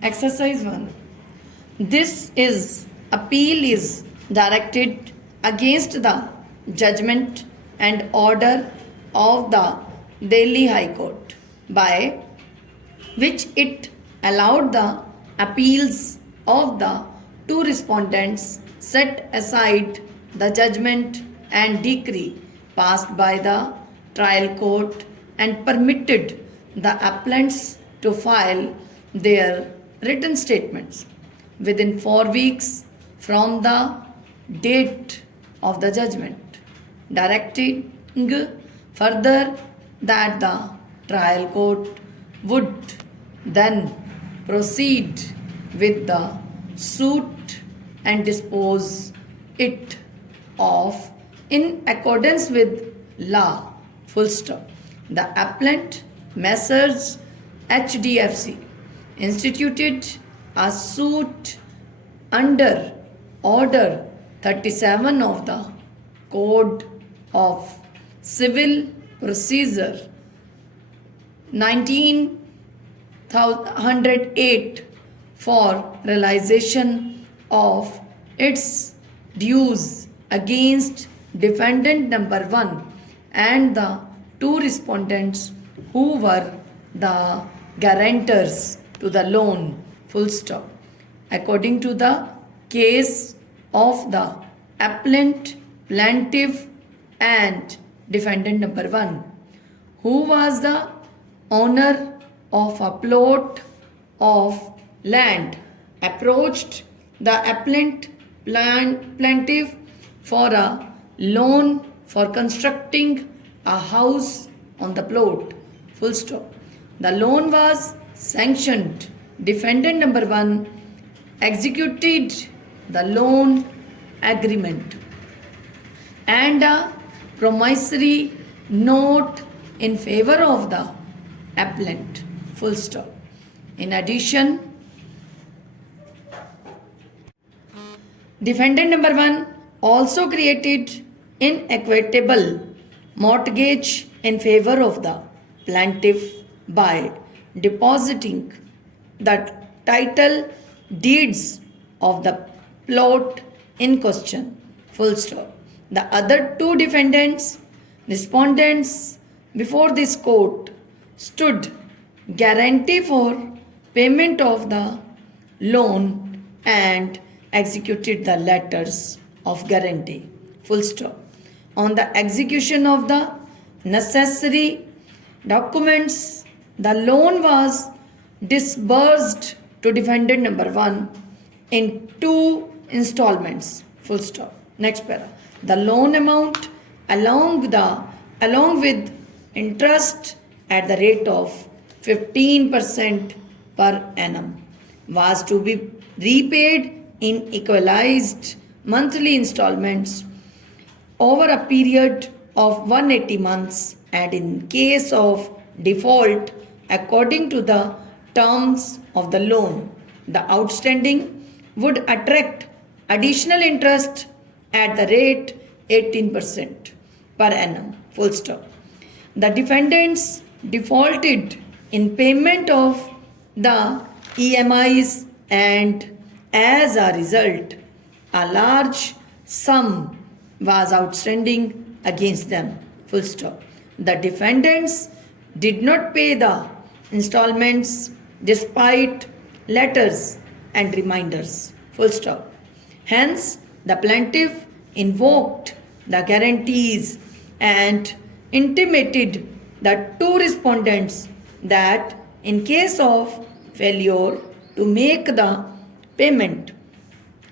Exercise 1. This is appeal is directed against the judgment and order of the Delhi High Court by which it allowed the appeals of the two respondents set aside the judgment and decree passed by the trial court and permitted the appellants to file their written statements within 4 weeks from the date of the judgment, directing further that the trial court would then proceed with the suit and dispose it of in accordance with law. Full stop. The appellant Messrs. HDFC instituted a suit under Order 37 of the Code of Civil Procedure 1908 for realization of its dues against defendant number 1 and the two respondents who were the guarantors to the loan. Full stop. According to the case of the appellant, plaintiff and defendant number 1, who was the owner of a plot of land, approached the appellant plaintiff for a loan for constructing a house on the plot. Full stop. The loan was sanctioned. Defendant number 1 executed the loan agreement and a promissory note in favor of the appellant. Full stop. In addition, defendant number 1 also created inequitable mortgage in favor of the plaintiff by depositing the title deeds of the plot in question. Full stop. The other two defendants, respondents before this court, stood guarantee for payment of the loan and executed the letters of guarantee. Full stop. On the execution of the necessary documents, the loan was disbursed to defendant number 1 in 2 installments. Full stop. Next para. The loan amount along with interest at the rate of 15% per annum was to be repaid in equalized monthly installments over a period of 180 months, and in case of default according to the terms of the loan, the outstanding would attract additional interest at the rate 18% per annum. Full stop. The defendants defaulted in payment of the EMIs and as a result a large sum was outstanding against them. Full stop. The defendants did not pay the installments despite letters and reminders. Full stop. Hence, the plaintiff invoked the guarantees and intimated the two respondents that in case of failure to make the payment,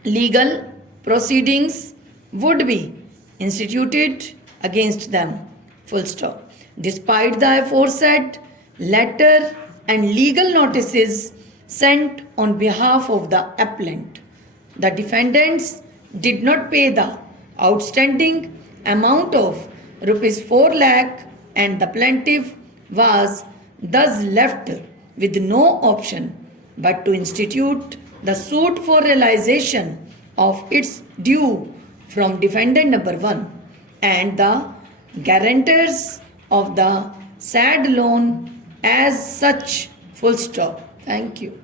legal proceedings would be instituted against them. Full stop. Despite the aforesaid letter and legal notices sent on behalf of the appellant, the defendants did not pay the outstanding amount of rupees 4 lakh and the plaintiff was thus left with no option but to institute the suit for realization of its due from defendant number 1 and the guarantors of the said loan as such. Full stop. Thank you.